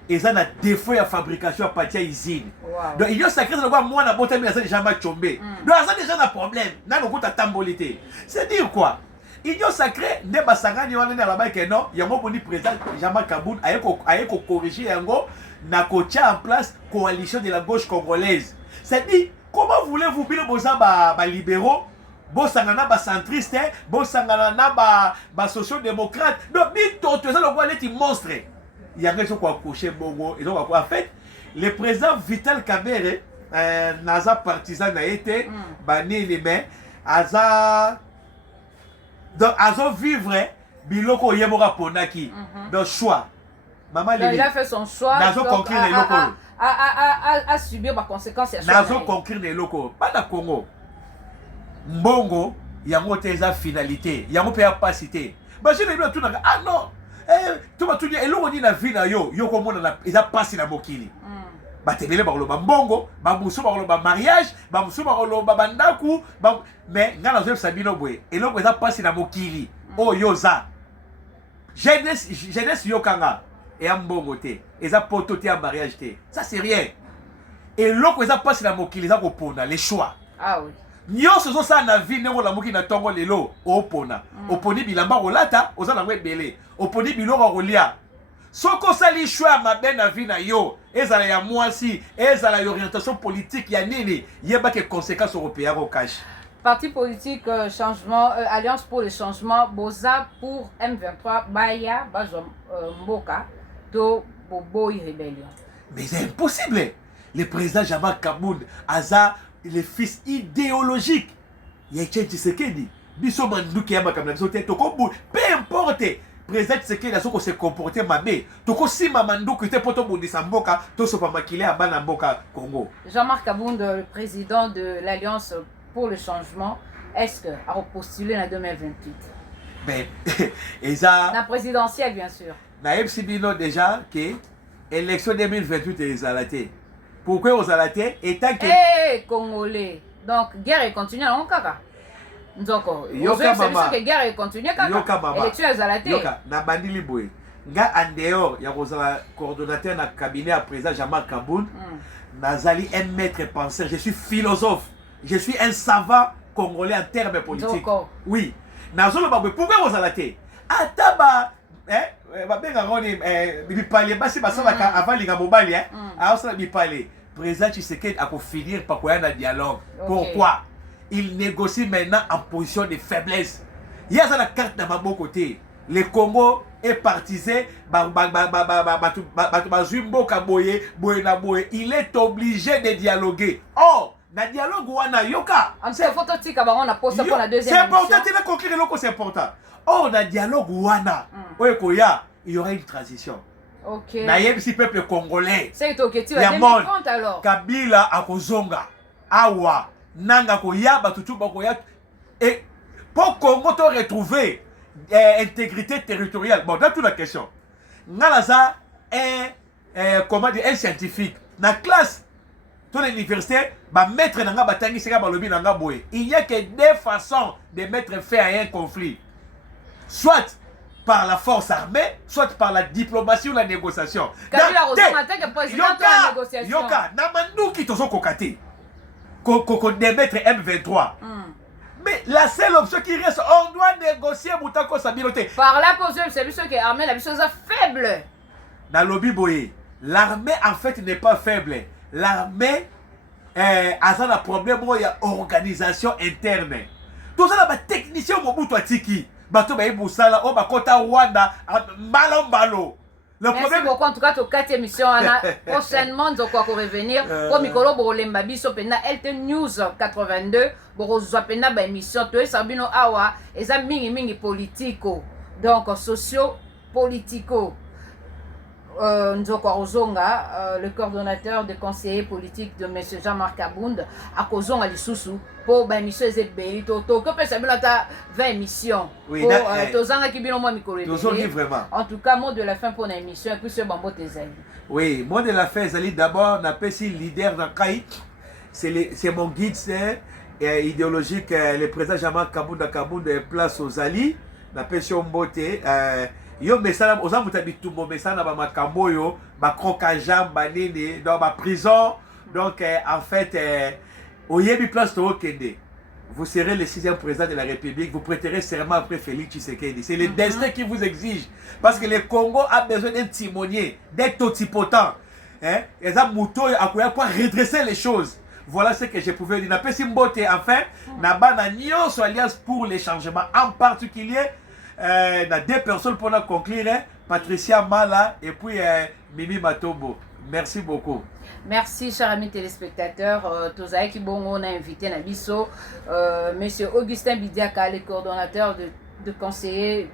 Et ça a défaut de fabrication à partir d'usine. Donc, Union Sacrée, c'est le moi, on a déjà tombé. Donc, ça a déjà un problème. On a un tambolité. C'est dire quoi? Union Sacrée, ne pas s'engager là-bas que non, il y a un président Jean-Marc Kaboun a corrigé na en place coalition de la gauche congolaise. C'est-à-dire, comment voulez-vous bien les libéraux, les centristes, les sociaux-démocrates? Donc, tout ça, on est monstre. Il y a des gens qui ont accouché Bongo. En fait, le président Vital Kamerhe, Naza partisan a été banni les mains, donc, à vivre, Biloko Yemora Ponaki, donc choix. Maman, il a fait son choix. Nazo conquérir les locaux. À subir par conséquence. Nazo conquérir les locaux. Pas dans Congo. Mbongo, il y a une finalité. Il y a une capacité. Bah, je l'ai tout ah non. Tu vas tout dire, et l'on dit la vie, yo comme on a passé la mokili. Batebele bakoloba mbongo, bamusu bakoloba mariage, bamusu bakoloba bandaku, mais ngana zo sabino boye. Et l'on eza passé na mokili. Oh yoza. Jeunesse yokanga et mbongo te. Eza poto te en mariage te. Ça c'est rien. Et l'on eza passé na mokili za ko pona les choix. Ah oui. Nyonso zo sa na vie ngo la moki na tongo lelo opona. Oponi bilamba rolata, oza na ngwebele. Oponi biloko rolia. Soko sali choix ma ben na vie na yo, ezala ya mwasi, ezala orientation politique ya nini, yeba que conséquences européennes au cash. Parti politique changement Alliance pour le changement Boza pour M23 Baya Bazom Mboka to Boboy rébellion. Mais c'est impossible. Le président Jean-Marc Kaboun aza le fils idéologique. Il y a Tshisekedi. Biso manduki ya makamna biso te to ko peu importe. Président Tshisekedi a se comporter mabe. Toko si mamanduku te poto bundisa mboka to so pa makile ya bana mboka Congo. Jean-Marc Kabound, le président de l'Alliance pour le changement, est-ce que a postulé en 2028? Ben et ça la présidentielle bien sûr. Na FCBino déjà que élection 2028 est zalaté. Pourquoi aux zalaté étant que Congolais. Donc guerre est continuée en kaka. Donc, yoka mama que guerre continue kaka. Élection ezalate. Yoka na bandili boy. Nga en dehors ya kozala coordonnateur na cabinet à président Jean-Marc Kaboun. Nazali un maître penseur, je suis philosophe. Je suis un savant congolais en termes politiques. Oui. Nazolo babwe pourquoi ozalate? Ataba benga ngoni bipale basi basala avant linga mobali aosala bipale. Président Tshisekedi a pour finir par quoi un dialogue. Pourquoi? Il négocie maintenant en position de faiblesse. Il y a la carte dans ma bon côté. le Congo est partisé, il est obligé de dialoguer. Oh, na dialogue wana yoka. C'est important de conclure loko, c'est important. Oh, na dialogue wana, il y aura une transition. Ok. Na yebisi peuple congolais. C'est ok, tu vas 2030 alors. Kabila akozonga. Awa, nanga koya batutu bakoya. Et pour Congo te retrouver intégrité territoriale. Bon, dans toute la question. Ngalaza est comment dire un scientifique. Dans la classe de l'université, maître nanga batangi seka balobi nanga boye. Il n'y a que deux façons de mettre fin à un conflit. Soit par la force armée, soit par la diplomatie ou la négociation. Kabila Rosama tant que président de la négociation. Yoka, namandu qui tozo kokate. Koko démettre M23. Mais la seule option qui reste, on doit négocier Moutako Sabiloté. Par la position, c'est lui qui est armé, la chose est faible. Dans le lobby boye, l'armée en fait n'est pas faible. L'armée a un problème, il y a organisation interne. Tout ça, les techniciens Mobutu Atiki, bato ba ibusala, o bakota Rwanda, mbalo. Le Merci problème beaucoup. En tout cas, tu as 4 émissions. Prochainement, nous allons revenir. Pour Mikolo Borolemba Biso Pena LT News 82. Borozo Pena ba émission. Tu es Sabino Awa. Et ça mingi politico. Donc socio-politico. Nzoko Ozonga, le coordonnateur des conseillers politiques de M. Jean-Marc Abound, à Kozonga Lissousou, pour ba émission Ezebeli Toto. Que peut Sabino ta 20 émissions? Oui, Tozanga Kibino moi Mikolo. vraiment. En tout cas, mot de la fin pour l'émission, et puis ce Bambo Tezali. Oui, mot de la fin, Zali, d'abord, on appelle ici leader dans Kaï. C'est mon guide, c'est idéologique, le président Jean-Marc Kabound, place aux Ali. On appelle ici Mbote. Yo mesana oza mutabi tumbo mesana ba makambo yo ba krokajam ba nene dans ma prison. Donc en fait oyebi place to okende. Vous serez le 6e président de la République, vous prêterez serment après Félix Tshisekedi. C'est le destin qui vous exige. Parce que le Congo a besoin d'un timonier, d'un totipotent. Hein? Et ça, Mouto a quoi redresser les choses. Voilà ce que je pouvais dire. N'a Simbote, enfin, n'a Nyonso Alliance pour les changements. En particulier, na 2 personnes pour la conclure, Patricia Mala et puis Mimi Matobo. Merci beaucoup. Merci, chers amis téléspectateurs. Tozaï Kibongo, on a invité Nabiso, Monsieur Augustin Bidiaka, le coordonnateur de conseiller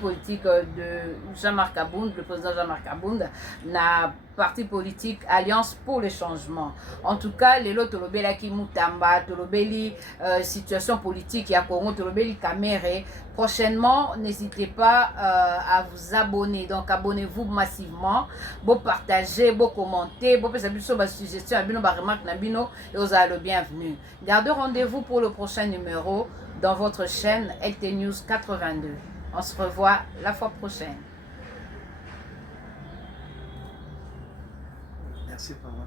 politique de Jean-Marc Abound, le président Jean-Marc Abound, na parti politique Alliance pour le changement. En tout cas, les lots Tolobela qui Moutamba, Tolobeli, situation politique à Congo, Tolobeli Kamere. Prochainement, n'hésitez pas à vous abonner. Donc, abonnez-vous massivement. Bon partager, bon commenter, bon faire des suggestions, des remarques, et vous avez le bienvenu. Gardez rendez-vous pour le prochain numéro dans votre chaîne LT News 82. On se revoit la fois prochaine. Merci, papa.